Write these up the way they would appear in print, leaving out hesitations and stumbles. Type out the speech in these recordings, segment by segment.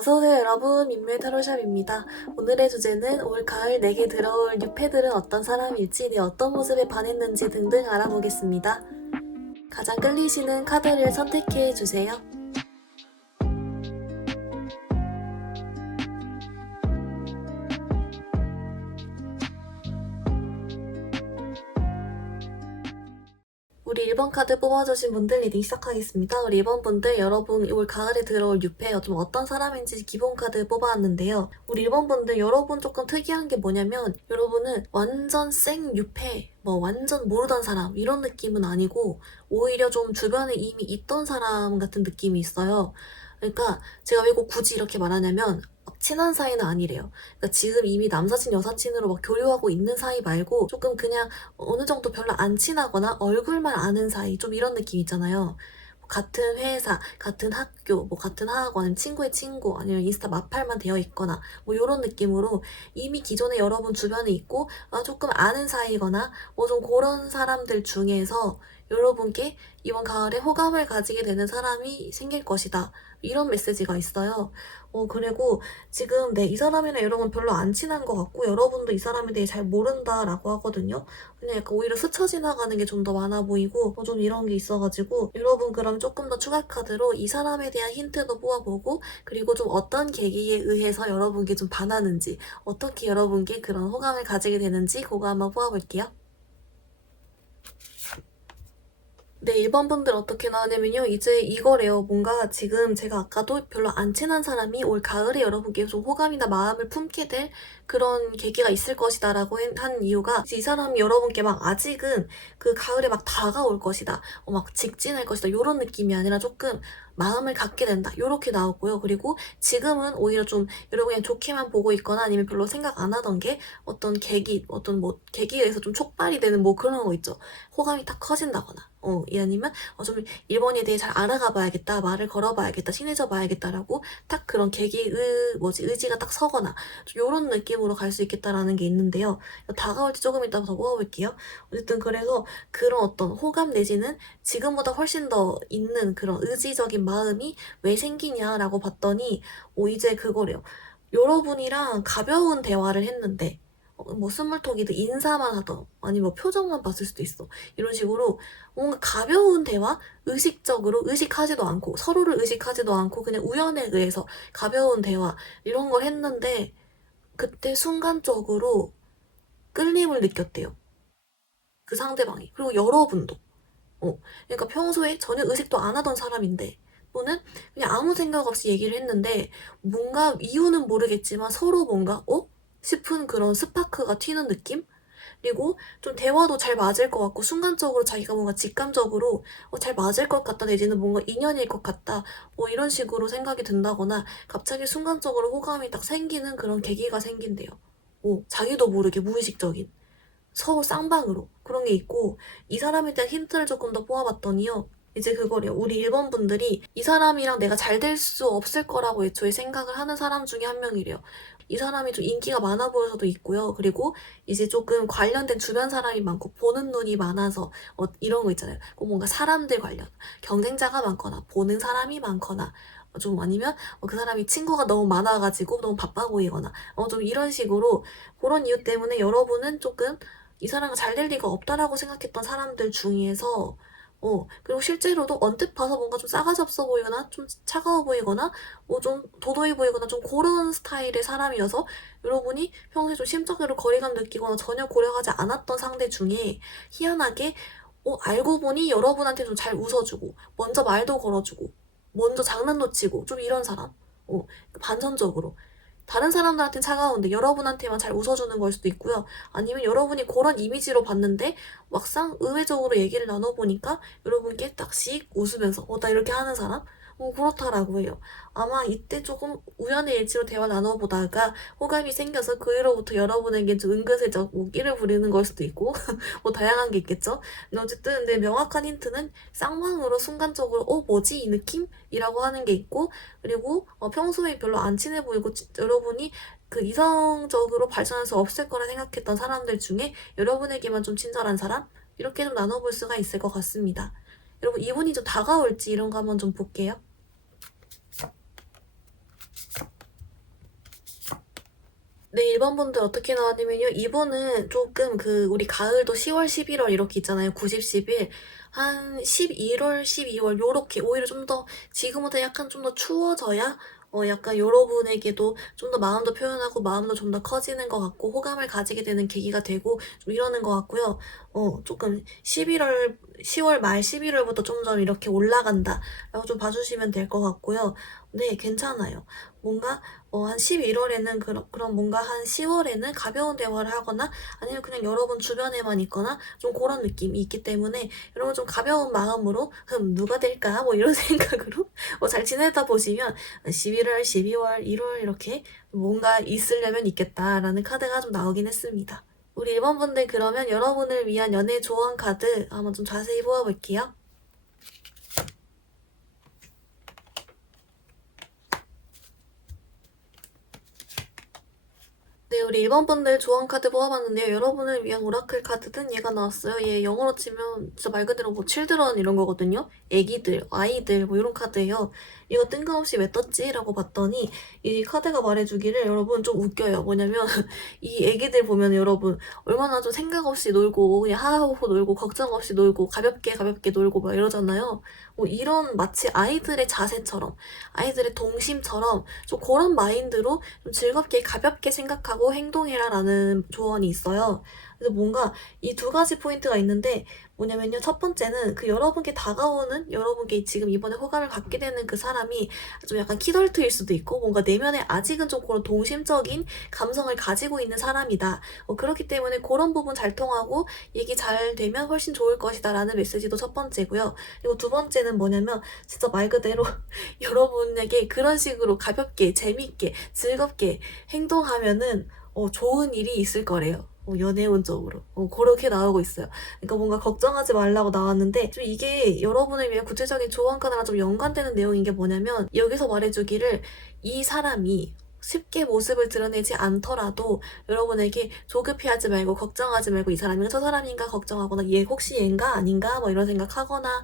어서오세요 여러분, 민물 타로샵입니다. 오늘의 주제는 올 가을 내게 들어올 뉴패들은 어떤 사람일지, 내 어떤 모습에 반했는지 등등 알아보겠습니다. 가장 끌리시는 카드를 선택해주세요. 우리 1번 카드 뽑아주신 분들 리딩 시작하겠습니다. 우리 2번 분들, 여러분 올 가을에 들어올 뉴페어 좀 어떤 사람인지 기본 카드 뽑아왔는데요. 우리 1번 분들, 여러분 조금 특이한 게 뭐냐면 여러분은 완전 생 뉴페, 완전 모르던 사람 이런 느낌은 아니고 오히려 좀 주변에 이미 있던 사람 같은 느낌이 있어요. 그러니까 제가 왜 꼭 굳이 이렇게 말하냐면 친한 사이는 아니래요. 그러니까 지금 이미 남사친 여사친으로 막 교류하고 있는 사이 말고 조금 그냥 어느 정도 별로 안 친하거나 얼굴만 아는 사이, 좀 이런 느낌 있잖아요. 같은 회사, 같은 학교, 같은 학원, 아니면 친구의 친구, 아니면 인스타 마팔만 되어 있거나 이런 느낌으로 이미 기존에 여러분 주변에 있고 조금 아는 사이거나 좀 그런 사람들 중에서 여러분께 이번 가을에 호감을 가지게 되는 사람이 생길 것이다. 이런 메시지가 있어요. 그리고 지금 이 사람이랑 여러분 별로 안 친한 것 같고 여러분도 이 사람에 대해 잘 모른다라고 하거든요. 그냥 약간 오히려 스쳐 지나가는 게 좀 더 많아 보이고 좀 이런 게 있어가지고 여러분 그럼 조금 더 추가 카드로 이 사람에 대한 힌트도 뽑아보고, 그리고 좀 어떤 계기에 의해서 여러분께 좀 반하는지, 어떻게 여러분께 그런 호감을 가지게 되는지 그거 한번 뽑아볼게요. 네, 1번 분들 어떻게 나오냐면요. 이제 이거래요. 뭔가 지금 제가 아까도 별로 안 친한 사람이 올 가을에 여러분께 좀 호감이나 마음을 품게 될 그런 계기가 있을 것이다 라고 한 이유가, 이 사람이 여러분께 막 아직은 그 가을에 막 다가올 것이다, 막 직진할 것이다 이런 느낌이 아니라 조금 마음을 갖게 된다 이렇게 나오고요. 그리고 지금은 오히려 좀 여러분 그냥 좋게만 보고 있거나 아니면 별로 생각 안 하던 게 어떤 계기, 어떤 계기에 의해서 좀 촉발이 되는 그런 거 있죠. 호감이 딱 커진다거나 이 아니면 좀 일본에 대해 잘 알아가 봐야겠다, 말을 걸어봐야겠다, 친해져 봐야겠다라고 딱 그런 의지가 딱 서거나 이런 느낌으로 갈 수 있겠다라는 게 있는데요. 다가올지 조금 이따 더 뽑아볼게요. 어쨌든 그래서 그런 어떤 호감 내지는 지금보다 훨씬 더 있는 그런 의지적인 마음이 왜 생기냐라고 봤더니 이제 그거래요. 여러분이랑 가벼운 대화를 했는데 스몰톡이든 인사만 하던 아니면 표정만 봤을 수도 있어. 이런 식으로 뭔가 가벼운 대화, 의식적으로 의식하지도 않고 서로를 의식하지도 않고 그냥 우연에 의해서 가벼운 대화 이런 걸 했는데 그때 순간적으로 끌림을 느꼈대요. 그 상대방이. 그리고 여러분도. 그러니까 평소에 전혀 의식도 안 하던 사람인데 또는 그냥 아무 생각 없이 얘기를 했는데 뭔가 이유는 모르겠지만 서로 뭔가 싶은 그런 스파크가 튀는 느낌? 그리고 좀 대화도 잘 맞을 것 같고 순간적으로 자기가 뭔가 직감적으로 잘 맞을 것 같다 내지는 뭔가 인연일 것 같다 이런 식으로 생각이 든다거나 갑자기 순간적으로 호감이 딱 생기는 그런 계기가 생긴대요. 자기도 모르게 무의식적인 서로 쌍방으로 그런 게 있고, 이 사람에 대한 힌트를 조금 더 뽑아봤더니요. 이제 그거래요. 우리 1번 분들이 이 사람이랑 내가 잘 될 수 없을 거라고 애초에 생각을 하는 사람 중에 한 명이래요. 이 사람이 좀 인기가 많아 보여서도 있고요. 그리고 이제 조금 관련된 주변 사람이 많고 보는 눈이 많아서 이런 거 있잖아요. 꼭 뭔가 사람들 관련, 경쟁자가 많거나 보는 사람이 많거나 좀 아니면 그 사람이 친구가 너무 많아가지고 너무 바빠 보이거나 좀 이런 식으로 그런 이유 때문에 여러분은 조금 이 사람과 잘 될 리가 없다라고 생각했던 사람들 중에서 그리고 실제로도 언뜻 봐서 뭔가 좀 싸가지 없어 보이거나 좀 차가워 보이거나 좀 도도해 보이거나 좀 그런 스타일의 사람이어서 여러분이 평소에 좀 심적으로 거리감 느끼거나 전혀 고려하지 않았던 상대 중에 희한하게 알고 보니 여러분한테 좀 잘 웃어주고 먼저 말도 걸어주고 먼저 장난도 치고 좀 이런 사람. 반전적으로 다른 사람들한테는 차가운데 여러분한테만 잘 웃어주는 걸 수도 있고요. 아니면 여러분이 그런 이미지로 봤는데 막상 의외적으로 얘기를 나눠보니까 여러분께 딱씩 웃으면서 나 이렇게 하는 사람? 그렇다라고 해요. 아마 이때 조금 우연의 일치로 대화 나눠보다가 호감이 생겨서 그 이후로부터 여러분에게 좀 은근슬쩍 끼를 부리는 걸 수도 있고 다양한 게 있겠죠. 근데 어쨌든 명확한 힌트는 쌍방으로 순간적으로 뭐지 이 느낌? 이라고 하는 게 있고, 그리고 평소에 별로 안 친해 보이고 여러분이 그 이성적으로 발전할 수 없을 거라 생각했던 사람들 중에 여러분에게만 좀 친절한 사람? 이렇게 좀 나눠볼 수가 있을 것 같습니다. 여러분 이분이 좀 다가올지 이런 거 한번 좀 볼게요. 네, 1번 분들 어떻게 나왔냐면요. 이분은 조금 우리 가을도 10월, 11월 이렇게 있잖아요. 90, 10일. 한 11월, 12월 요렇게 오히려 좀 더 지금보다 약간 좀 더 추워져야 약간 여러분에게도 좀 더 마음도 표현하고 마음도 좀 더 커지는 것 같고 호감을 가지게 되는 계기가 되고 좀 이러는 것 같고요. 조금 11월, 10월 말 11월부터 좀 이렇게 올라간다 라고 좀 봐주시면 될 것 같고요. 네, 괜찮아요. 뭔가 한 11월에는 그런 뭔가 한 10월에는 가벼운 대화를 하거나 아니면 그냥 여러분 주변에만 있거나 좀 그런 느낌이 있기 때문에 여러분 좀 가벼운 마음으로 누가 될까 뭐 이런 생각으로 잘 지내다 보시면 11월, 12월, 1월 이렇게 뭔가 있으려면 있겠다라는 카드가 좀 나오긴 했습니다. 우리 1번 분들 그러면 여러분을 위한 연애 조언 카드 한번 좀 자세히 보아볼게요. 네, 우리 1번 분들 조언 카드 뽑아봤는데요. 여러분을 위한 오라클 카드는 얘가 나왔어요. 얘 영어로 치면 진짜 말 그대로 뭐 칠드런 이런 거거든요. 애기들, 아이들 뭐 이런 카드예요. 이거 뜬금없이 왜 떴지? 라고 봤더니 이 카드가 말해주기를 여러분 좀 웃겨요. 뭐냐면 이 애기들 보면 여러분 얼마나 좀 생각 없이 놀고 그냥 하하호호 놀고 걱정 없이 놀고 가볍게 가볍게 놀고 막 이러잖아요. 이런 마치 아이들의 자세처럼 아이들의 동심처럼 좀 그런 마인드로 좀 즐겁게 가볍게 생각하고 행동해라라는 조언이 있어요. 그래서 뭔가 이 두 가지 포인트가 있는데 뭐냐면요. 첫 번째는 여러분께 다가오는 여러분께 지금 이번에 호감을 갖게 되는 그 사람이 좀 약간 키덜트일 수도 있고 뭔가 내면에 아직은 좀 그런 동심적인 감성을 가지고 있는 사람이다. 그렇기 때문에 그런 부분 잘 통하고 얘기 잘 되면 훨씬 좋을 것이다 라는 메시지도 첫 번째고요. 그리고 두 번째는 뭐냐면 진짜 말 그대로 여러분에게 그런 식으로 가볍게 재밌게 즐겁게 행동하면은 좋은 일이 있을 거래요. 연애운적으로 그렇게 나오고 있어요. 그러니까 뭔가 걱정하지 말라고 나왔는데 좀 이게 여러분을 위한 구체적인 조언과랑 좀 연관되는 내용인 게 뭐냐면 여기서 말해주기를 이 사람이 쉽게 모습을 드러내지 않더라도 여러분에게 조급해하지 말고 걱정하지 말고 이 사람인가 저 사람인가 걱정하거나 얘 혹시 얘인가 아닌가 뭐 이런 생각하거나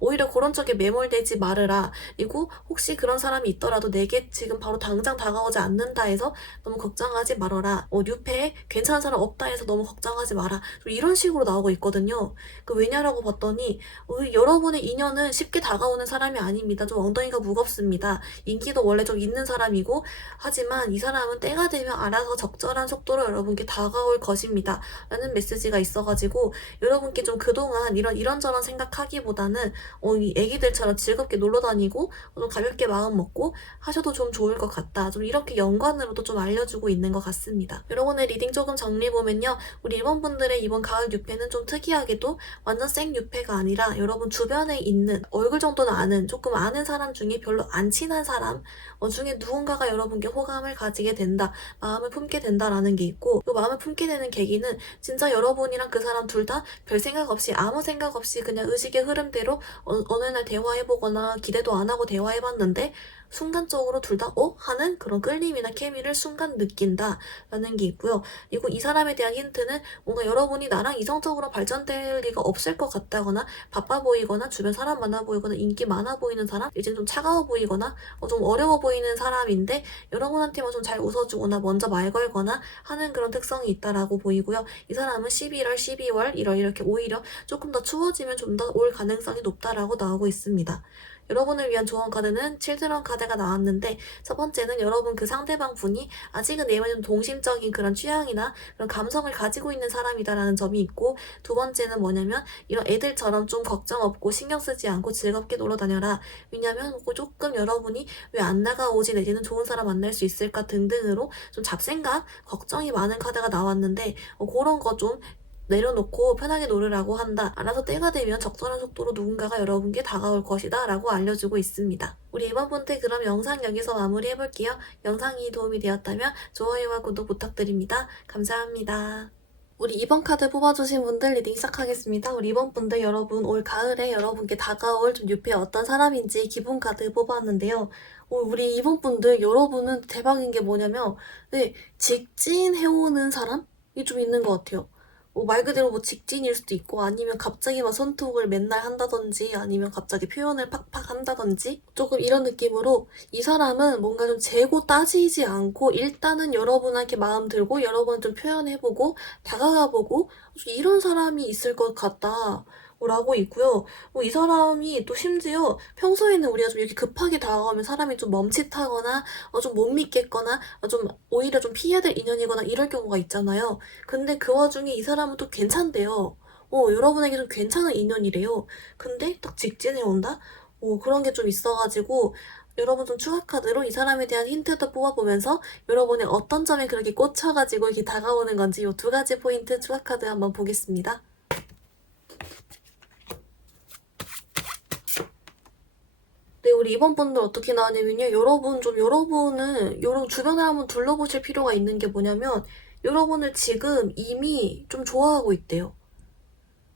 오히려 그런 쪽에 매몰되지 말으라. 그리고 혹시 그런 사람이 있더라도 내게 지금 바로 당장 다가오지 않는다 해서 너무 걱정하지 말아라. 뉴페에 괜찮은 사람 없다 해서 너무 걱정하지 마라. 좀 이런 식으로 나오고 있거든요. 왜냐라고 봤더니 여러분의 인연은 쉽게 다가오는 사람이 아닙니다. 좀 엉덩이가 무겁습니다. 인기도 원래 좀 있는 사람이고 하지만 이 사람은 때가 되면 알아서 적절한 속도로 여러분께 다가올 것입니다. 라는 메시지가 있어가지고 여러분께 좀 그동안 이런저런 생각하기보다는 이 애기들처럼 즐겁게 놀러 다니고 좀 가볍게 마음 먹고 하셔도 좀 좋을 것 같다. 좀 이렇게 연관으로도 좀 알려주고 있는 것 같습니다. 여러분의 리딩 조금 정리해보면요. 우리 1번 분들의 이번 가을 유패는 좀 특이하게도 완전 생 유패가 아니라 여러분 주변에 있는 얼굴 정도는 아는 조금 아는 사람 중에 별로 안 친한 사람 중에 누군가가 여러분께 호감을 가지게 된다. 마음을 품게 된다라는 게 있고 그 마음을 품게 되는 계기는 진짜 여러분이랑 그 사람 둘 다 별 생각 없이 아무 생각 없이 그냥 의식의 흐름대로 어느 날 대화해보거나 기대도 안 하고 대화해봤는데 순간적으로 둘 다 하는 그런 끌림이나 케미를 순간 느낀다 라는 게 있고요. 그리고 이 사람에 대한 힌트는 뭔가 여러분이 나랑 이성적으로 발전될 리가 없을 것 같다거나 바빠 보이거나 주변 사람 많아 보이거나 인기 많아 보이는 사람 이제 좀 차가워 보이거나 좀 어려워 보이는 사람인데 여러분한테만 좀 잘 웃어주거나 먼저 말 걸거나 하는 그런 특성이 있다라고 보이고요. 이 사람은 11월, 12월, 1월 이렇게 오히려 조금 더 추워지면 좀 더 올 가능성이 높다라고 나오고 있습니다. 여러분을 위한 조언 카드는 칠드런 카드가 나왔는데 첫 번째는 여러분 그 상대방 분이 아직은 내면에 좀 동심적인 그런 취향이나 그런 감성을 가지고 있는 사람이다라는 점이 있고 두 번째는 뭐냐면 이런 애들처럼 좀 걱정 없고 신경 쓰지 않고 즐겁게 놀러 다녀라. 왜냐면 조금 여러분이 왜 안 나가오지 내지는 좋은 사람 만날 수 있을까 등등으로 좀 잡생각, 걱정이 많은 카드가 나왔는데 그런 거 좀 내려놓고 편하게 놀으라고 한다. 알아서 때가 되면 적절한 속도로 누군가가 여러분께 다가올 것이다 라고 알려주고 있습니다. 우리 이번 분들 그럼 영상 여기서 마무리해볼게요. 영상이 도움이 되었다면 좋아요와 구독 부탁드립니다. 감사합니다. 우리 2번 카드 뽑아주신 분들 리딩 시작하겠습니다. 우리 2번 분들 여러분 올 가을에 여러분께 다가올 좀 유페 어떤 사람인지 기본 카드 뽑았는데요. 우리 2번 분들 여러분은 대박인 게 뭐냐면 직진해오는 사람이 좀 있는 것 같아요. 말 그대로 뭐 직진일 수도 있고, 아니면 갑자기 막 손톱을 맨날 한다든지, 아니면 갑자기 표현을 팍팍 한다든지, 조금 이런 느낌으로 이 사람은 뭔가 좀 재고 따지지 않고 일단은 여러분한테 마음 들고 여러분 좀 표현해보고 다가가보고 이런 사람이 있을 것 같다. 라고 있고요. 이 사람이 또 심지어 평소에는 우리가 좀 이렇게 급하게 다가가면 사람이 좀 멈칫하거나 좀 못 믿겠거나 좀 오히려 좀 피해야 될 인연이거나 이럴 경우가 있잖아요. 근데 그 와중에 이 사람은 또 괜찮대요. 여러분에게 좀 괜찮은 인연이래요. 근데 딱 직진해 온다? 그런 게 좀 있어가지고 여러분 좀 추가 카드로 이 사람에 대한 힌트도 뽑아보면서 여러분의 어떤 점에 그렇게 꽂혀가지고 이렇게 다가오는 건지 이 두 가지 포인트 추가 카드 한번 보겠습니다. 네, 우리 이번 분들 어떻게 나왔냐면요. 여러분 주변을 한번 둘러보실 필요가 있는 게 뭐냐면, 여러분을 지금 이미 좀 좋아하고 있대요.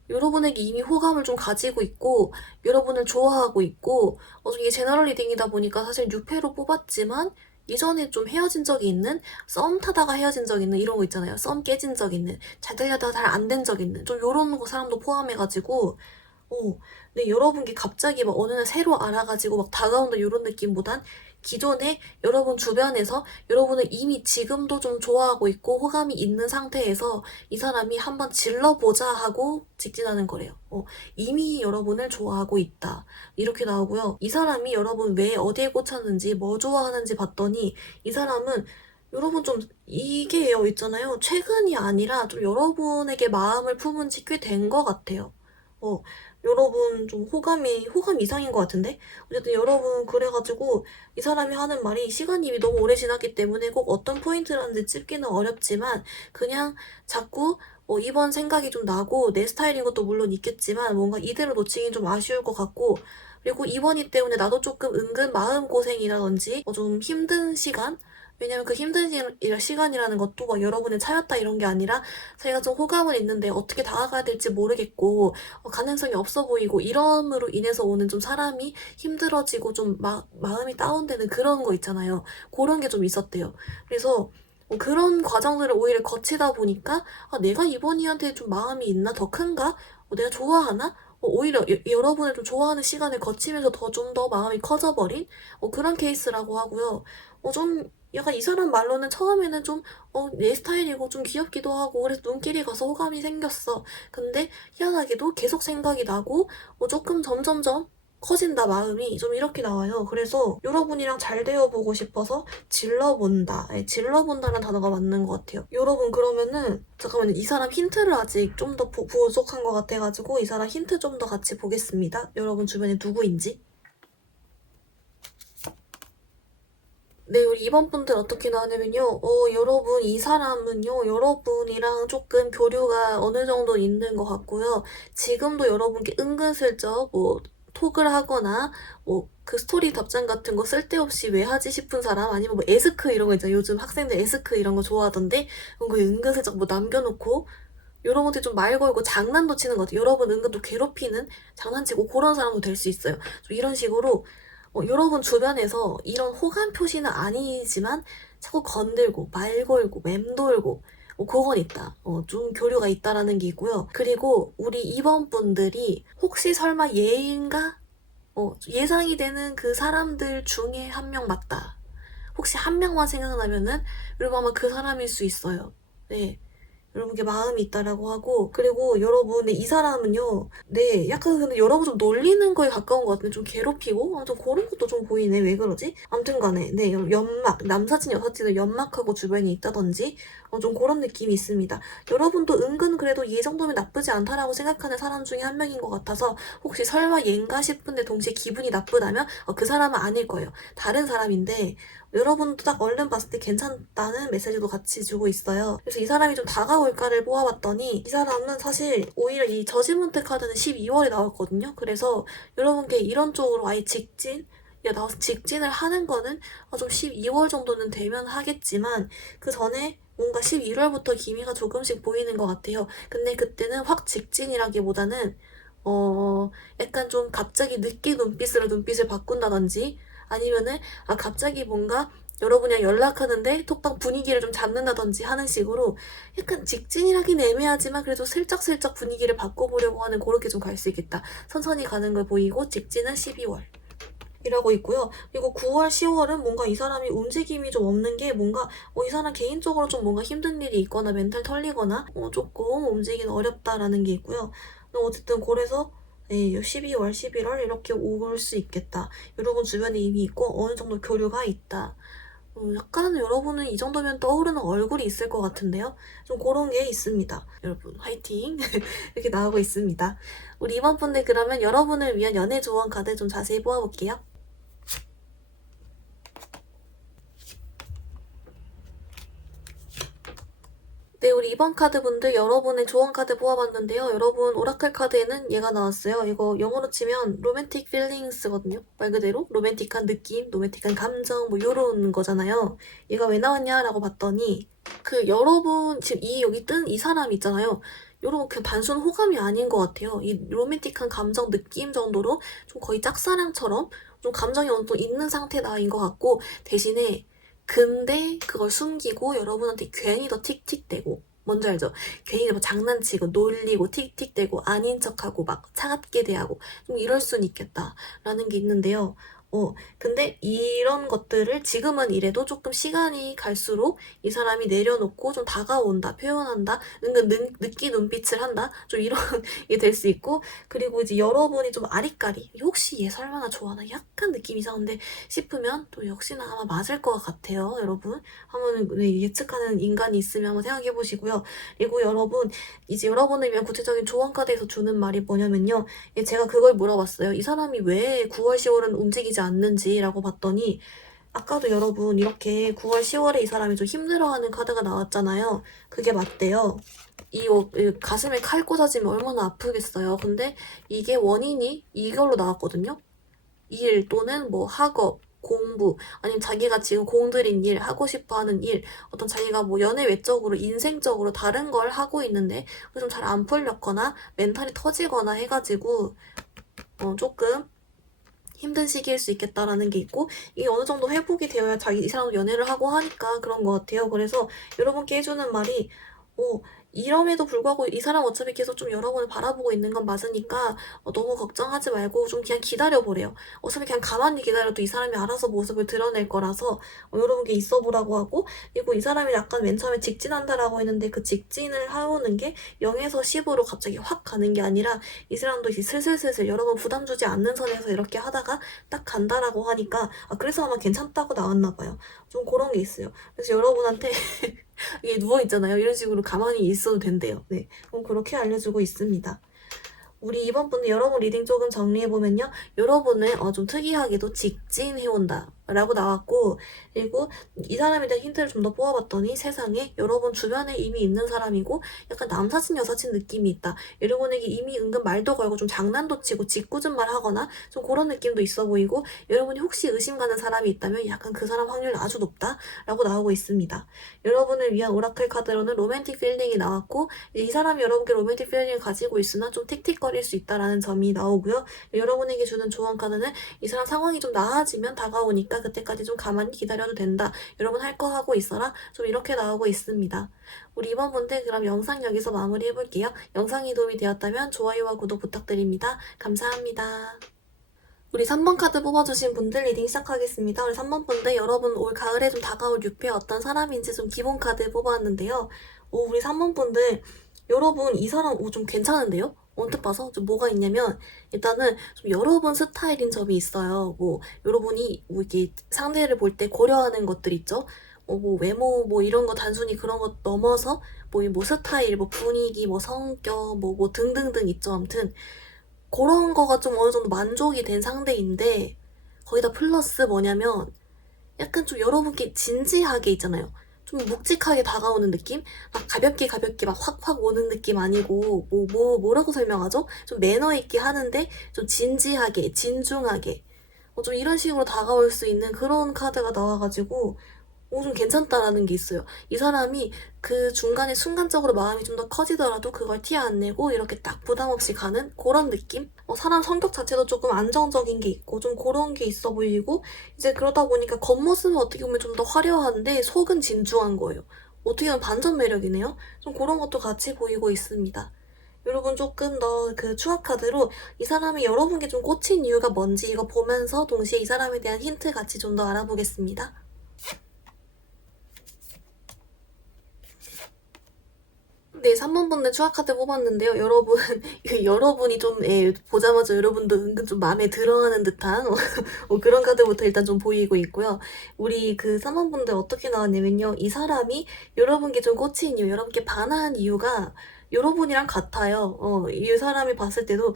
여러분에게 이미 호감을 좀 가지고 있고, 여러분을 좋아하고 있고, 이게 제너럴 리딩이다 보니까 사실 6회로 뽑았지만, 예전에 좀 헤어진 적이 있는, 썸 타다가 헤어진 적 있는 이런 거 있잖아요. 썸 깨진 적 있는, 잘 되려다가 잘 안 된 적 있는, 좀 요런 거 사람도 포함해가지고, 네, 여러분께 갑자기 막 어느 날 새로 알아가지고 막 다가온다 이런 느낌보단 기존에 여러분 주변에서 여러분을 이미 지금도 좀 좋아하고 있고 호감이 있는 상태에서 이 사람이 한번 질러보자 하고 직진하는 거래요. 이미 여러분을 좋아하고 있다. 이렇게 나오고요. 이 사람이 여러분 왜 어디에 꽂혔는지 뭐 좋아하는지 봤더니 이 사람은 여러분 좀 이게요 있잖아요. 최근이 아니라 좀 여러분에게 마음을 품은 지 꽤 된 것 같아요. 여러분 좀 호감 이상인 것 같은데? 어쨌든 여러분 그래가지고 이 사람이 하는 말이 시간이 이미 너무 오래 지났기 때문에 꼭 어떤 포인트라는지 찝기는 어렵지만 그냥 자꾸 이번 생각이 좀 나고 내 스타일인 것도 물론 있겠지만 뭔가 이대로 놓치긴 좀 아쉬울 것 같고 그리고 이번이 때문에 나도 조금 은근 마음고생이라든지 좀 힘든 시간? 왜냐면 그 힘든 시간이라는 것도 막 여러분의 차였다 이런 게 아니라 자기가 좀 호감은 있는데 어떻게 다가가야 될지 모르겠고 가능성이 없어 보이고 이럼으로 인해서 오는 좀 사람이 힘들어지고 좀 마음이 다운되는 그런 거 있잖아요. 그런 게 좀 있었대요. 그래서 그런 과정들을 오히려 거치다 보니까 내가 이번 이한테 좀 마음이 있나? 더 큰가? 내가 좋아하나? 오히려 여러분을 좀 좋아하는 시간을 거치면서 좀 더 마음이 커져버린 그런 케이스라고 하고요. 좀 약간 이 사람 말로는 처음에는 좀 내 스타일이고 좀 귀엽기도 하고 그래서 눈길이 가서 호감이 생겼어. 근데 희한하게도 계속 생각이 나고 조금 점점점 커진다 마음이 좀 이렇게 나와요. 그래서 여러분이랑 잘 되어보고 싶어서 질러본다. 질러본다는 단어가 맞는 것 같아요. 여러분 그러면은 잠깐만요. 이 사람 힌트를 아직 좀 더 부족한 것 같아가지고 이 사람 힌트 좀 더 같이 보겠습니다. 여러분 주변에 누구인지. 네, 우리 이번 분들 어떻게 나왔냐면요. 여러분, 이 사람은요, 여러분이랑 조금 교류가 어느 정도 있는 것 같고요. 지금도 여러분께 은근슬쩍 톡을 하거나, 그 스토리 답장 같은 거 쓸데없이 왜 하지 싶은 사람, 아니면 에스크 이런 거 있잖아요. 요즘 학생들 에스크 이런 거 좋아하던데, 그런 거 은근슬쩍 남겨놓고, 여러분한테 좀 말 걸고 장난도 치는 것 같아요. 여러분 은근 또 괴롭히는, 장난치고 그런 사람도 될 수 있어요. 좀 이런 식으로, 여러분 주변에서 이런 호감 표시는 아니지만 자꾸 건들고 말 걸고 맴돌고 그건 있다. 좀 교류가 있다라는 게 있고요. 그리고 우리 이번 분들이 혹시 설마 얘인가? 예상이 되는 그 사람들 중에 한 명 맞다. 혹시 한 명만 생각나면은 여러분 아마 그 사람일 수 있어요. 네. 여러분께 마음이 있다라고 하고 그리고 여러분 이 사람은요 네 약간 근데 여러분 좀 놀리는 거에 가까운 것 같은데 좀 괴롭히고 좀 그런 것도 좀 보이네 왜 그러지? 아무튼 간에 네 연막 남사친 여사친을 연막하고 주변에 있다든지 좀 그런 느낌이 있습니다. 여러분도 은근 그래도 이 정도면 나쁘지 않다라고 생각하는 사람 중에 한 명인 것 같아서 혹시 설마 얘인가 싶은데 동시에 기분이 나쁘다면 그 사람은 아닐 거예요. 다른 사람인데 여러분도 딱 얼른 봤을 때 괜찮다는 메시지도 같이 주고 있어요. 그래서 이 사람이 좀 다가올까를 뽑아봤더니 이 사람은 사실 오히려 이 저지먼트 카드는 12월에 나왔거든요. 그래서 여러분께 이런 쪽으로 아예 나와서 직진을 하는 거는 좀 12월 정도는 되면 하겠지만 그 전에 뭔가 11월부터 기미가 조금씩 보이는 것 같아요. 근데 그때는 확 직진이라기보다는 약간 좀 갑자기 늦게 눈빛을 바꾼다든지 아니면은 갑자기 뭔가 여러분이랑 연락하는데 톡방 분위기를 좀 잡는다든지 하는 식으로 약간 직진이라긴 애매하지만 그래도 슬쩍슬쩍 분위기를 바꿔보려고 하는 그렇게 좀 갈 수 있겠다. 천천히 가는 걸 보이고 직진은 12월. 이라고 있고요. 그리고 9월, 10월은 뭔가 이 사람이 움직임이 좀 없는 게 뭔가 이 사람 개인적으로 좀 뭔가 힘든 일이 있거나 멘탈 털리거나 조금 움직이기 어렵다라는 게 있고요. 어쨌든 그래서 12월, 11월 이렇게 올 수 있겠다. 여러분 주변에 이미 있고 어느 정도 교류가 있다. 약간 여러분은 이 정도면 떠오르는 얼굴이 있을 것 같은데요. 좀 그런 게 있습니다. 여러분 화이팅! 이렇게 나오고 있습니다. 우리 이번 분들 그러면 여러분을 위한 연애 조언 카드 좀 자세히 뽑아볼게요. 네, 우리 이번 카드 분들 여러분의 조언 카드 뽑아봤는데요. 여러분 오라클 카드에는 얘가 나왔어요. 이거 영어로 치면 로맨틱 필링스거든요. 말 그대로 로맨틱한 느낌, 로맨틱한 감정 뭐 요런 거잖아요. 얘가 왜 나왔냐라고 봤더니 여러분 지금 여기 뜬 이 사람 있잖아요. 여러분 그냥 단순 호감이 아닌 것 같아요. 이 로맨틱한 감정 느낌 정도로 좀 거의 짝사랑처럼 좀 감정이 어느 정도 있는 상태다인 것 같고 대신에 근데 그걸 숨기고 여러분한테 괜히 더 틱틱대고 뭔지 알죠? 괜히 뭐 장난치고 놀리고 틱틱대고 아닌 척하고 막 차갑게 대하고 좀 이럴 순 있겠다라는 게 있는데요. 근데 이런 것들을 지금은 이래도 조금 시간이 갈수록 이 사람이 내려놓고 좀 다가온다, 표현한다, 은근 느끼 눈빛을 한다, 좀 이런 게 될 수 있고, 그리고 이제 여러분이 좀 아리까리, 혹시 얘 설마 나 좋아하나? 약간 느낌 이상한데 싶으면 또 역시나 아마 맞을 것 같아요, 여러분. 한번 예측하는 인간이 있으면 한번 생각해 보시고요. 그리고 여러분, 이제 여러분을 위한 구체적인 조언 카드에서 주는 말이 뭐냐면요. 제가 그걸 물어봤어요. 이 사람이 왜 9월, 10월은 움직이지 않는지라고 봤더니 아까도 여러분 이렇게 9월, 10월에 이 사람이 좀 힘들어하는 카드가 나왔잖아요. 그게 맞대요. 이 가슴에 칼 꽂아지면 얼마나 아프겠어요. 근데 이게 원인이 이걸로 나왔거든요. 일 또는 뭐 학업, 공부, 아니면 자기가 지금 공들인 일, 하고 싶어 하는 일, 어떤 자기가 뭐 연애 외적으로, 인생적으로 다른 걸 하고 있는데 좀 잘 안 풀렸거나 멘탈이 터지거나 해가지고 조금 힘든 시기일 수 있겠다라는 게 있고 이게 어느 정도 회복이 되어야 이 사람도 연애를 하고 하니까 그런 것 같아요. 그래서 여러분께 해주는 말이 이럼에도 불구하고 이 사람 어차피 계속 좀 여러분을 바라보고 있는 건 맞으니까 너무 걱정하지 말고 좀 그냥 기다려보래요. 어차피 그냥 가만히 기다려도 이 사람이 알아서 모습을 드러낼 거라서 여러분께 있어 보라고 하고 그리고 이 사람이 약간 맨 처음에 직진한다라고 했는데 그 직진을 해오는 게 0에서 10으로 갑자기 확 가는 게 아니라 이 사람도 이제 슬슬슬슬 여러분 부담 주지 않는 선에서 이렇게 하다가 딱 간다라고 하니까 그래서 아마 괜찮다고 나왔나 봐요. 좀 그런 게 있어요. 그래서 여러분한테 이게 누워있잖아요. 이런 식으로 가만히 있어도 된대요. 네, 그렇게 알려주고 있습니다. 우리 이번 분은 여러분 리딩 조금 정리해보면요. 여러분은 좀 특이하게도 직진해온다 라고 나왔고 그리고 이 사람에 대한 힌트를 좀 더 뽑아봤더니 세상에 여러분 주변에 이미 있는 사람이고 약간 남사친 여사친 느낌이 있다. 여러분에게 이미 은근 말도 걸고 좀 장난도 치고 짓궂은 말 하거나 좀 그런 느낌도 있어 보이고 여러분이 혹시 의심 가는 사람이 있다면 약간 그 사람 확률 아주 높다 라고 나오고 있습니다. 여러분을 위한 오라클 카드로는 로맨틱 필링이 나왔고 이 사람이 여러분께 로맨틱 필링을 가지고 있으나 좀 틱틱거릴 수 있다라는 점이 나오고요. 여러분에게 주는 조언 카드는 이 사람 상황이 좀 나아지면 다가오니까 그때까지 좀 가만히 기다려도 된다. 여러분 할 거 하고 있어라. 좀 이렇게 나오고 있습니다. 우리 이번 분들 그럼 영상 여기서 마무리 해볼게요. 영상이 도움이 되었다면 좋아요와 구독 부탁드립니다. 감사합니다. 우리 3번 카드 뽑아주신 분들 리딩 시작하겠습니다. 우리 3번 분들 여러분 올 가을에 좀 다가올 6회 어떤 사람인지 좀 기본 카드 뽑아왔는데요. 우리 3번 분들 여러분 이 사람 좀 괜찮은데요? 언뜻 봐서 좀 뭐가 있냐면 일단은 좀 여러분 스타일인 점이 있어요. 뭐 여러분이 뭐 이렇게 상대를 볼 때 고려하는 것들 있죠. 뭐 외모 뭐 이런 거 단순히 그런 것 넘어서 뭐 스타일, 뭐 분위기, 뭐 성격, 뭐 등등등 있죠. 아무튼 그런 거가 좀 어느 정도 만족이 된 상대인데 거기다 플러스 뭐냐면 약간 좀 여러분께 진지하게 있잖아요. 좀 묵직하게 다가오는 느낌? 막 가볍게 막 확 오는 느낌 아니고 뭐라고 설명하죠? 좀 매너 있게 하는데 좀 진지하게 진중하게 좀 이런 식으로 다가올 수 있는 그런 카드가 나와가지고 좀 괜찮다라는 게 있어요. 이 사람이 그 중간에 순간적으로 마음이 좀 더 커지더라도 그걸 티 안 내고 이렇게 딱 부담 없이 가는 그런 느낌? 사람 성격 자체도 조금 안정적인 게 있고 좀 그런 게 있어 보이고, 이제 그러다 보니까 겉모습은 어떻게 보면 좀 더 화려한데 속은 진중한 거예요. 어떻게 보면 반전 매력이네요. 좀 그런 것도 같이 보이고 있습니다. 여러분 조금 더 그 추억 카드로 이 사람이 여러분께 좀 꽂힌 이유가 뭔지 이거 보면서 동시에 이 사람에 대한 힌트 같이 좀 더 알아보겠습니다. 네, 3번 분들 추억 카드 뽑았는데요. 여러분, 여러분이 좀, 보자마자 여러분도 은근 좀 마음에 들어하는 듯한 그런 카드부터 일단 좀 보이고 있고요. 우리 그 3번 분들 어떻게 나왔냐면요. 이 사람이 여러분께 좀 꽂힌 이유, 여러분께 반한 이유가 여러분이랑 같아요. 이 사람이 봤을 때도,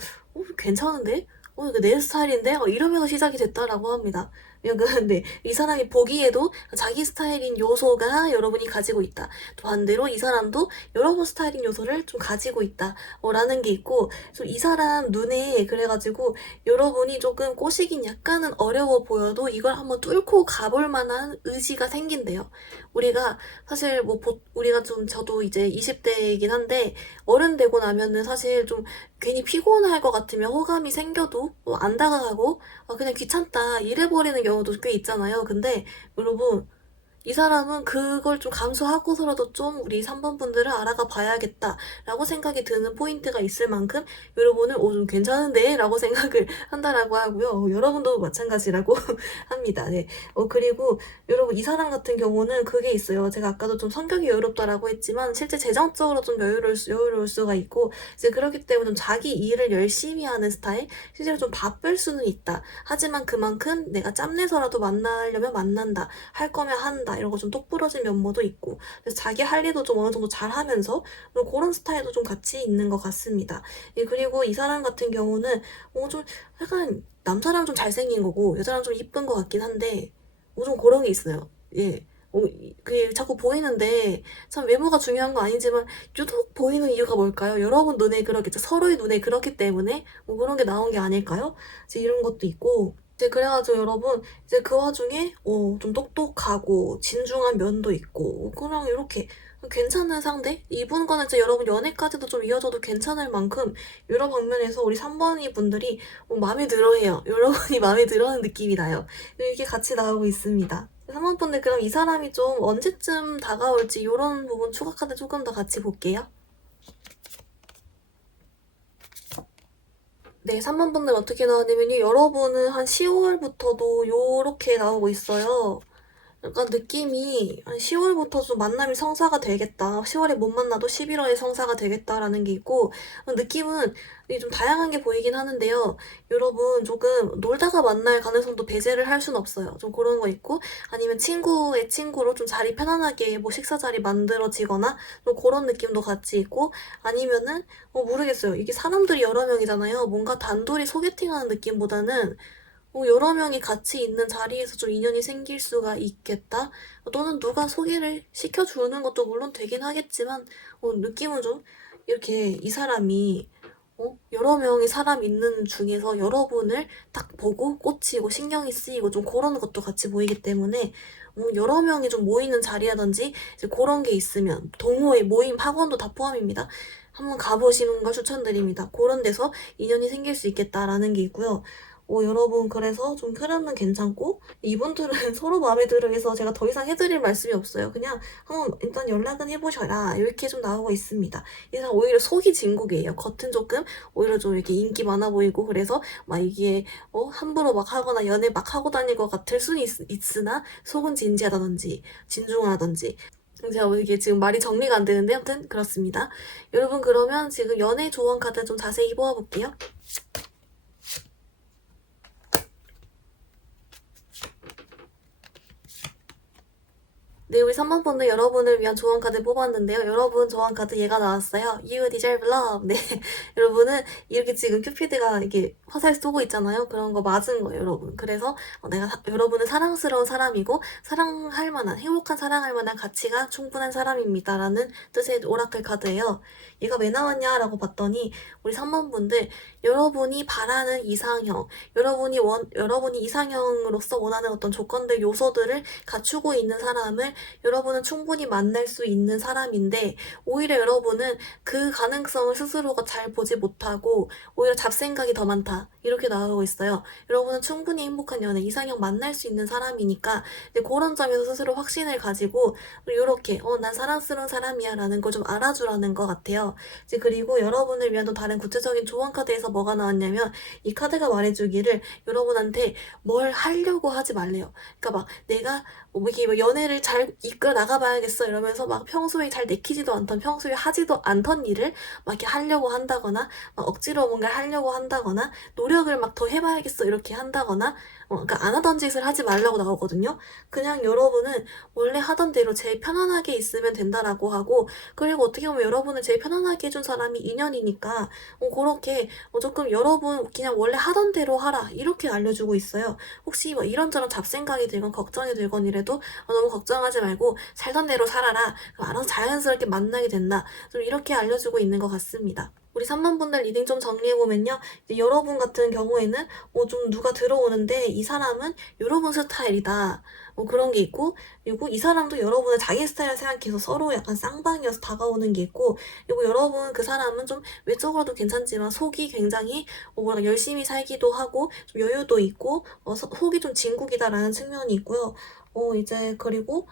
괜찮은데? 이거 내 스타일인데? 이러면서 시작이 됐다라고 합니다. 근데 이 사람이 보기에도 자기 스타일인 요소가 여러분이 가지고 있다. 또 반대로 이 사람도 여러분 스타일인 요소를 좀 가지고 있다. 라는 게 있고, 이 사람 눈에 그래가지고 여러분이 조금 꼬시긴 약간은 어려워 보여도 이걸 한번 뚫고 가볼 만한 의지가 생긴대요. 우리가 사실 우리가 좀, 저도 이제 20대이긴 한데 어른 되고 나면은 사실 좀 괜히 피곤할 것 같으면 호감이 생겨도 안 다가가고 그냥 귀찮다 이래버리는 경우도 꽤 있잖아요. 근데 여러분, 이 사람은 그걸 좀 감수하고서라도 좀 우리 3번 분들을 알아가 봐야겠다라고 생각이 드는 포인트가 있을 만큼 여러분은 좀 괜찮은데? 라고 생각을 한다라고 하고요. 여러분도 마찬가지라고 합니다. 네. 그리고 여러분, 이 사람 같은 경우는 그게 있어요. 제가 아까도 좀 성격이 여유롭다라고 했지만 실제 재정적으로 좀 여유로울 수가 있고, 이제 그렇기 때문에 좀 자기 일을 열심히 하는 스타일, 실제로 좀 바쁠 수는 있다. 하지만 그만큼 내가 짬내서라도 만나려면 만난다. 할 거면 한다. 이런 거 좀 똑부러진 면모도 있고, 그래서 자기 할 일도 좀 어느 정도 잘 하면서 그런 스타일도 좀 같이 있는 것 같습니다. 그리고 이 사람 같은 경우는 좀 약간 남사람 좀 잘생긴 거고 여자랑 좀 이쁜 것 같긴 한데 좀 그런 게 있어요. 예. 그게 자꾸 보이는데 참 외모가 중요한 거 아니지만 유독 보이는 이유가 뭘까요? 여러분 눈에 그렇겠죠. 서로의 눈에 그렇기 때문에 그런 게 나온 게 아닐까요? 이제 이런 것도 있고, 이제 그래가지고 여러분, 이제 그 와중에 좀 똑똑하고 진중한 면도 있고 그냥 이렇게 괜찮은 상대? 이분 거는 진짜 여러분 연애까지도 좀 이어져도 괜찮을 만큼 여러 방면에서 우리 3번이 분들이 마음에 들어해요. 여러분이 마음에 들어하는 느낌이 나요. 이렇게 같이 나오고 있습니다. 3번 분들, 그럼 이 사람이 좀 언제쯤 다가올지 이런 부분 추가 카드 조금 더 같이 볼게요. 네, 3번 분들 어떻게 나왔냐면요. 여러분은 한 10월부터도 요렇게 나오고 있어요. 약간 느낌이 한 10월부터 좀 만남이 성사가 되겠다. 10월에 못 만나도 11월에 성사가 되겠다라는 게 있고, 느낌은 좀 다양한 게 보이긴 하는데요. 여러분 조금 놀다가 만날 가능성도 배제를 할 순 없어요. 좀 그런 거 있고, 아니면 친구의 친구로 좀 자리 편안하게 식사 자리 만들어지거나 좀 그런 느낌도 같이 있고, 아니면은 모르겠어요. 이게 사람들이 여러 명이잖아요. 뭔가 단둘이 소개팅하는 느낌보다는 여러 명이 같이 있는 자리에서 좀 인연이 생길 수가 있겠다? 또는 누가 소개를 시켜주는 것도 물론 되긴 하겠지만, 느낌은 좀, 이렇게 이 사람이, 여러 명의 사람 있는 중에서 여러분을 딱 보고 꽂히고 신경이 쓰이고 좀 그런 것도 같이 보이기 때문에, 여러 명이 좀 모이는 자리라든지, 이제 그런 게 있으면, 동호회, 모임, 학원도 다 포함입니다. 한번 가보시는 걸 추천드립니다. 그런 데서 인연이 생길 수 있겠다라는 게 있고요. 여러분, 그래서 좀 흐름은 괜찮고, 이분들은 서로 마음에 들어 해서 제가 더 이상 해드릴 말씀이 없어요. 그냥 한번 일단 연락은 해보셔라. 이렇게 좀 나오고 있습니다. 이상 오히려 속이 진국이에요. 겉은 조금 오히려 좀 이렇게 인기 많아 보이고, 그래서 막 이게 함부로 막 하거나 연애 막 하고 다닐 것 같을 수는 있으나 속은 진지하다든지 진중하다든지, 제가 이게 지금 말이 정리가 안 되는데 아무튼 그렇습니다. 여러분, 그러면 지금 연애 조언 카드 좀 자세히 뽑아볼게요. 네, 우리 3번 분들 여러분을 위한 조언 카드 뽑았는데요. 여러분 조언 카드 얘가 나왔어요. You deserve love. 네, 여러분은 이렇게 지금 큐피드가 이렇게 화살 쏘고 있잖아요. 그런 거 맞은 거예요, 여러분. 그래서 여러분은 사랑스러운 사람이고 사랑할 만한, 행복한 사랑할 만한 가치가 충분한 사람입니다라는 뜻의 오라클 카드예요. 얘가 왜 나왔냐라고 봤더니 우리 3번 분들 여러분이 바라는 이상형, 여러분이 이상형으로서 원하는 어떤 조건들, 요소들을 갖추고 있는 사람을 여러분은 충분히 만날 수 있는 사람인데 오히려 여러분은 그 가능성을 스스로가 잘 보지 못하고 오히려 잡생각이 더 많다. 이렇게 나오고 있어요. 여러분은 충분히 행복한 연애, 이상형 만날 수 있는 사람이니까 이제 그런 점에서 스스로 확신을 가지고 이렇게 난 사랑스러운 사람이야 라는 걸 좀 알아주라는 것 같아요. 이제 그리고 여러분을 위한 또 다른 구체적인 조언 카드에서 뭐가 나왔냐면 이 카드가 말해주기를 여러분한테 뭘 하려고 하지 말래요. 그러니까 막 내가 이게 연애를 잘 이끌어 나가봐야겠어 이러면서 막 평소에 잘 내키지도 않던 평소에 하지도 않던 일을 막 이렇게 하려고 한다거나 막 억지로 뭔가를 하려고 한다거나 노력을 막 더 해봐야겠어 이렇게 한다거나 그러니까 안 하던 짓을 하지 말라고 나오거든요. 그냥 여러분은 원래 하던 대로 제일 편안하게 있으면 된다라고 하고 그리고 어떻게 보면 여러분을 제일 편안하게 해준 사람이 인연이니까 그렇게 조금 여러분 그냥 원래 하던 대로 하라 이렇게 알려주고 있어요. 혹시 뭐 이런저런 잡생각이 들건 걱정이 들건 이래도 너무 걱정하지 말고 살던 대로 살아라. 그럼 알아서 자연스럽게 만나게 된다. 좀 이렇게 알려주고 있는 것 같습니다. 우리 3만 분들 리딩 좀 정리해보면요. 이제 여러분 같은 경우에는 좀 누가 들어오는데 이 사람은 여러분 스타일이다. 그런 게 있고 그리고 이 사람도 여러분을 자기 스타일 생각해서 서로 약간 쌍방이어서 다가오는 게 있고 그리고 여러분 그 사람은 좀 외적으로도 괜찮지만 속이 굉장히 열심히 살기도 하고 좀 여유도 있고 속이 좀 진국이다라는 측면이 있고요. 이제 그리고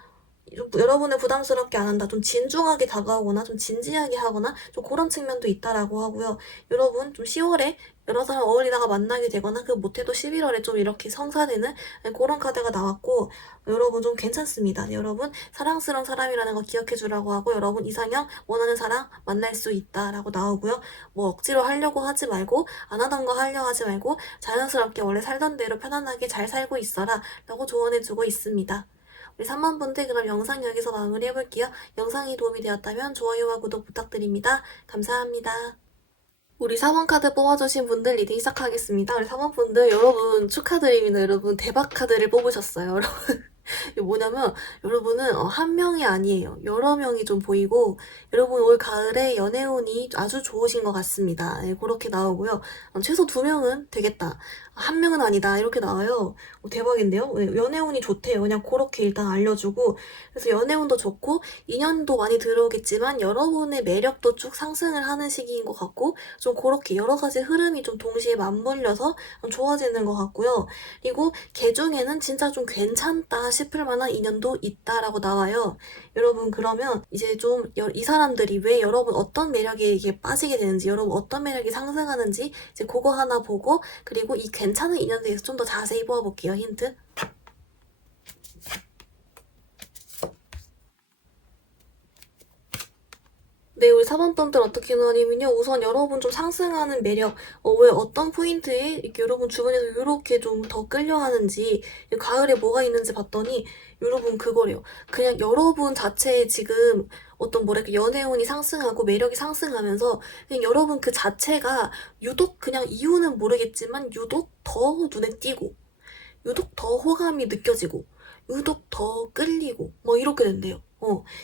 여러분을 부담스럽게 안 한다. 좀 진중하게 다가오거나 좀 진지하게 하거나 좀 그런 측면도 있다라고 하고요. 여러분 좀 10월에 여러 사람 어울리다가 만나게 되거나 그 못해도 11월에 좀 이렇게 성사되는 그런 카드가 나왔고 여러분 좀 괜찮습니다. 네, 여러분 사랑스러운 사람이라는 거 기억해 주라고 하고 여러분 이상형 원하는 사람 만날 수 있다라고 나오고요. 뭐 억지로 하려고 하지 말고 안 하던 거 하려 하지 말고 자연스럽게 원래 살던 대로 편안하게 잘 살고 있어라 라고 조언해 주고 있습니다. 우리 3만 분들 그럼 영상 여기서 마무리해볼게요. 영상이 도움이 되었다면 좋아요와 구독 부탁드립니다. 감사합니다. 우리 4번 카드 뽑아주신 분들 리딩 시작하겠습니다. 우리 4번 분들 여러분 축하드립니다. 여러분 대박 카드를 뽑으셨어요. 여러분. 이게 뭐냐면 여러분은 한 명이 아니에요. 여러 명이 좀 보이고 여러분 올 가을에 연애운이 아주 좋으신 것 같습니다. 네, 그렇게 나오고요. 최소 2명은 되겠다. 한 명은 아니다. 이렇게 나와요. 대박인데요? 네, 연애운이 좋대요. 그냥 그렇게 일단 알려주고 그래서 연애운도 좋고 인연도 많이 들어오겠지만 여러분의 매력도 쭉 상승을 하는 시기인 것 같고 좀 그렇게 여러 가지 흐름이 좀 동시에 맞물려서 좋아지는 것 같고요. 그리고 개 중에는 진짜 좀 괜찮다 싶을 만한 인연도 있다라고 나와요. 여러분 그러면 이제 좀 이 사람들이 왜 여러분 어떤 매력에 이게 빠지게 되는지 여러분 어떤 매력이 상승하는지 이제 그거 하나 보고 그리고 이 괜찮은 인연에 대해서 좀 더 자세히 보아볼게요. 힌트. 네, 우리 4번 분들 어떻게 나뉘면요. 우선 여러분 좀 상승하는 매력, 왜 어떤 포인트에 이렇게 여러분 주변에서 이렇게 좀 더 끌려하는지, 가을에 뭐가 있는지 봤더니, 여러분 그거래요. 그냥 여러분 자체에 지금 어떤 뭐랄까 연애운이 상승하고 매력이 상승하면서 그냥 여러분 그 자체가 유독 그냥 이유는 모르겠지만 유독 더 눈에 띄고, 유독 더 호감이 느껴지고, 유독 더 끌리고, 뭐 이렇게 된대요.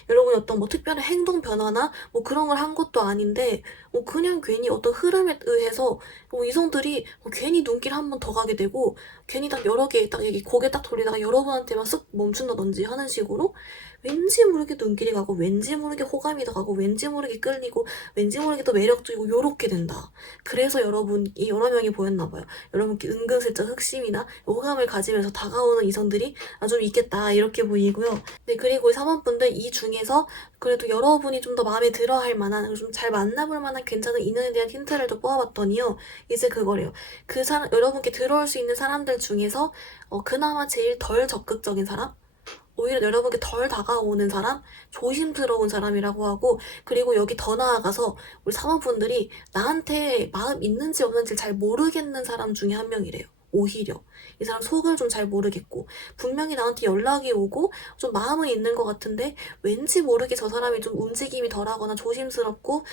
여러분이 어떤 뭐 특별한 행동 변화나 뭐 그런 걸 한 것도 아닌데, 그냥 괜히 어떤 흐름에 의해서 이성들이 괜히 눈길 한 번 더 가게 되고, 괜히 딱 여러 개 딱 여기 고개 딱 돌리다가 여러분한테만 쓱 멈춘다든지 하는 식으로 왠지 모르게 눈길이 가고, 왠지 모르게 호감이 더 가고, 왠지 모르게 끌리고, 왠지 모르게 더 매력적이고, 요렇게 된다. 그래서 여러분이 여러 명이 보였나봐요. 여러분께 은근슬쩍 흑심이나 호감을 가지면서 다가오는 이성들이 좀 있겠다. 이렇게 보이고요. 네, 그리고 3번 분들 이 중에서 그래도 여러분이 좀 더 마음에 들어 할 만한, 좀 잘 만나볼 만한 괜찮은 인연에 대한 힌트를 좀 뽑아봤더니요. 이제 그거래요. 여러분께 들어올 수 있는 사람들 중에서 그나마 제일 덜 적극적인 사람? 오히려 여러분께 덜 다가오는 사람, 조심스러운 사람이라고 하고, 그리고 여기 더 나아가서 우리 사모분들이 나한테 마음 있는지 없는지 잘 모르겠는 사람 중에 한 명이래요. 오히려. 이 사람 속을 좀 잘 모르겠고, 분명히 나한테 연락이 오고 좀 마음은 있는 것 같은데 왠지 모르게 저 사람이 좀 움직임이 덜하거나 조심스럽고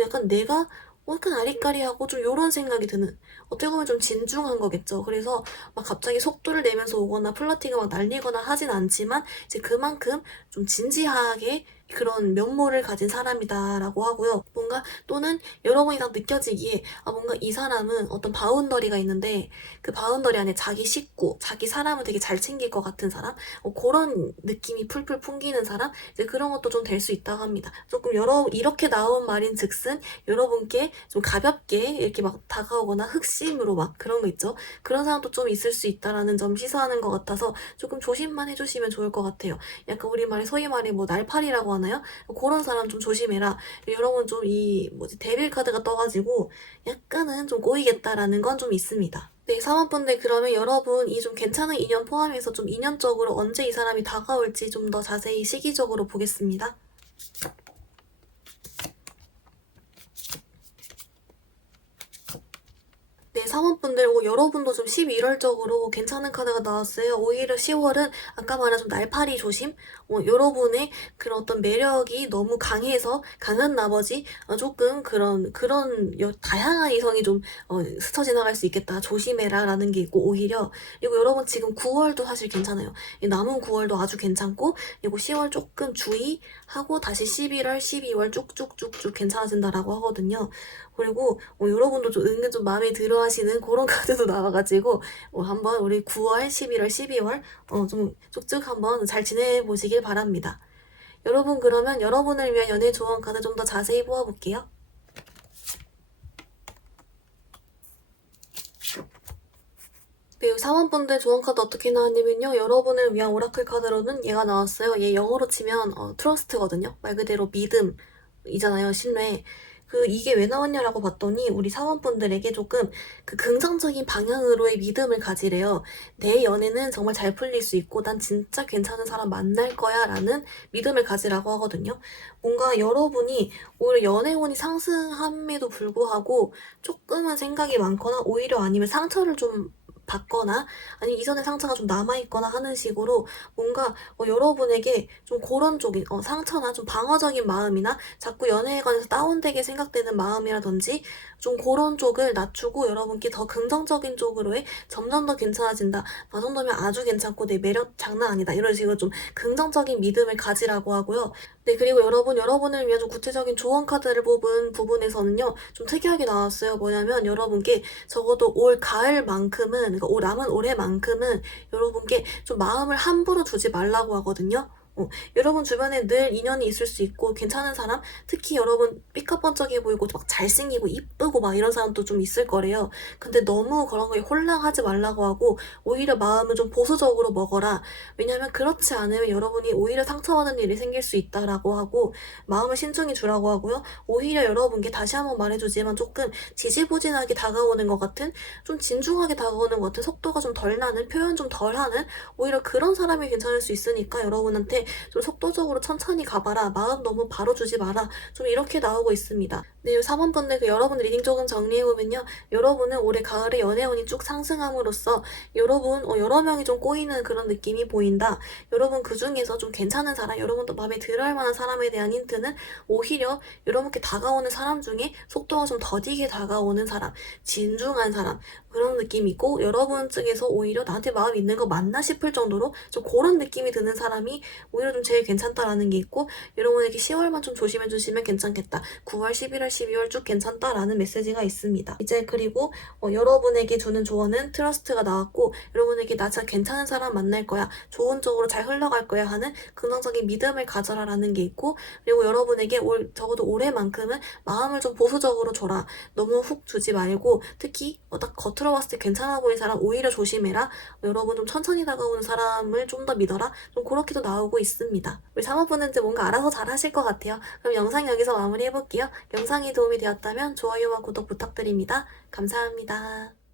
약간 내가 약간 아리까리하고 좀 요런 생각이 드는, 어떻게 보면 좀 진중한 거겠죠. 그래서 막 갑자기 속도를 내면서 오거나 플러팅을 막 날리거나 하진 않지만 이제 그만큼 좀 진지하게 그런 면모를 가진 사람이다라고 하고요. 뭔가 또는 여러분이 딱 느껴지기에 뭔가 이 사람은 어떤 바운더리가 있는데 그 바운더리 안에 자기 식구, 자기 사람을 되게 잘 챙길 것 같은 사람, 그런 느낌이 풀풀 풍기는 사람, 이제 그런 것도 좀 될 수 있다고 합니다. 조금 이렇게 나온 말인즉슨 여러분께 좀 가볍게 이렇게 막 다가오거나 흑심으로 막 그런 거 있죠. 그런 사람도 좀 있을 수 있다라는 점 시사하는 것 같아서 조금 조심만 해주시면 좋을 것 같아요. 약간 우리말에 소위 말해 뭐 날파리라고 하나요? 그런 사람 좀 조심해라. 여러분 좀 데빌 카드가 떠가지고 약간은 좀 꼬이겠다라는 건 좀 있습니다. 네, 사원분들, 그러면 여러분 이 좀 괜찮은 인연 포함해서 좀 인연적으로 언제 이 사람이 다가올지 좀 더 자세히 시기적으로 보겠습니다. 네, 사원분들, 여러분도 좀 11월적으로 괜찮은 카드가 나왔어요. 오히려 10월은 아까 말한 좀 날파리 조심? 여러분의 그런 어떤 매력이 너무 강한 나머지 조금 그런 다양한 이성이 좀 스쳐 지나갈 수 있겠다. 조심해라 라는 게 있고, 오히려. 그리고 여러분 지금 9월도 사실 괜찮아요. 남은 9월도 아주 괜찮고, 그리고 10월 조금 주의하고 다시 11월, 12월 쭉쭉쭉쭉 괜찮아진다라고 하거든요. 그리고 여러분도 좀 은근 좀 마음에 들어 하시는 그런 카드도 나와가지고 한번 우리 9월, 11월, 12월 좀 쭉쭉 한번 잘 지내보시길 바랍니다. 여러분, 그러면 여러분을 위한 연애 조언 카드 좀 더 자세히 보아볼게요. 네, 사원분들 조언 카드 어떻게 나왔냐면요. 여러분을 위한 오라클 카드로는 얘가 나왔어요. 얘 영어로 치면 트러스트거든요. 말 그대로 믿음이잖아요. 신뢰. 이게 왜 나왔냐라고 봤더니 우리 사원분들에게 조금 긍정적인 방향으로의 믿음을 가지래요. 내 연애는 정말 잘 풀릴 수 있고 난 진짜 괜찮은 사람 만날 거야 라는 믿음을 가지라고 하거든요. 뭔가 여러분이 오히려 연애운이 상승함에도 불구하고 조금은 생각이 많거나 오히려 아니면 상처를 좀 받거나 아니면 이전의 상처가 좀 남아있거나 하는 식으로 뭔가 여러분에게 좀 그런 쪽인 상처나 좀 방어적인 마음이나 자꾸 연애에 관해서 다운되게 생각되는 마음이라든지 좀 그런 쪽을 낮추고 여러분께 더 긍정적인 쪽으로의 점점 더 괜찮아진다. 나 정도면 아주 괜찮고 내 매력 장난 아니다. 이런 식으로 좀 긍정적인 믿음을 가지라고 하고요. 네, 그리고 여러분을 위한 좀 구체적인 조언 카드를 뽑은 부분에서는요, 좀 특이하게 나왔어요. 뭐냐면 여러분께 적어도 올 가을만큼은, 그러니까 남은 올해만큼은 여러분께 좀 마음을 함부로 두지 말라고 하거든요. 여러분 주변에 늘 인연이 있을 수 있고 괜찮은 사람, 특히 여러분 삐까뻔쩍해 보이고 막 잘생기고 이쁘고 막 이런 사람도 좀 있을 거래요. 근데 너무 그런 거에 홀랑하지 말라고 하고 오히려 마음을 좀 보수적으로 먹어라. 왜냐면 그렇지 않으면 여러분이 오히려 상처받는 일이 생길 수 있다라고 하고 마음을 신중히 주라고 하고요. 오히려 여러분께 다시 한번 말해주지만 조금 지지부진하게 다가오는 것 같은, 좀 진중하게 다가오는 것 같은, 속도가 좀 덜 나는, 표현 좀 덜 하는 오히려 그런 사람이 괜찮을 수 있으니까 여러분한테 좀 속도적으로 천천히 가봐라. 마음 너무 바로 주지 마라. 좀 이렇게 나오고 있습니다. 네, 4번분들 여러분 리딩 조금 정리해보면요. 여러분은 올해 가을에 연애운이 쭉 상승함으로써 여러분 여러 명이 좀 꼬이는 그런 느낌이 보인다. 여러분 그 중에서 좀 괜찮은 사람, 여러분도 마음에 들어할 만한 사람에 대한 힌트는 오히려 여러분께 다가오는 사람 중에 속도가 좀 더디게 다가오는 사람, 진중한 사람, 그런 느낌이 있고 여러분 측에서 오히려 나한테 마음이 있는 거 맞나 싶을 정도로 좀 그런 느낌이 드는 사람이 오히려 좀 제일 괜찮다라는 게 있고, 여러분에게 10월만 좀 조심해주시면 괜찮겠다. 9월, 11월, 12월 쭉 괜찮다라는 메시지가 있습니다. 이제 그리고 여러분에게 주는 조언은 트러스트가 나왔고, 여러분에게 나 진짜 괜찮은 사람 만날 거야, 좋은 쪽으로 잘 흘러갈 거야 하는 긍정적인 믿음을 가져라라는 게 있고, 그리고 여러분에게 적어도 올해만큼은 마음을 좀 보수적으로 줘라. 너무 훅 주지 말고, 특히 딱 겉으로 봤을 때 괜찮아 보이는 사람 오히려 조심해라. 여러분 좀 천천히 다가오는 사람을 좀 더 믿어라. 좀 그렇게도 나오고 있습니다. 우리 사모분은 뭔가 알아서 잘 하실 것 같아요. 그럼 영상 여기서 마무리해볼게요. 영상이 도움이 되었다면 좋아요와 구독 부탁드립니다. 감사합니다.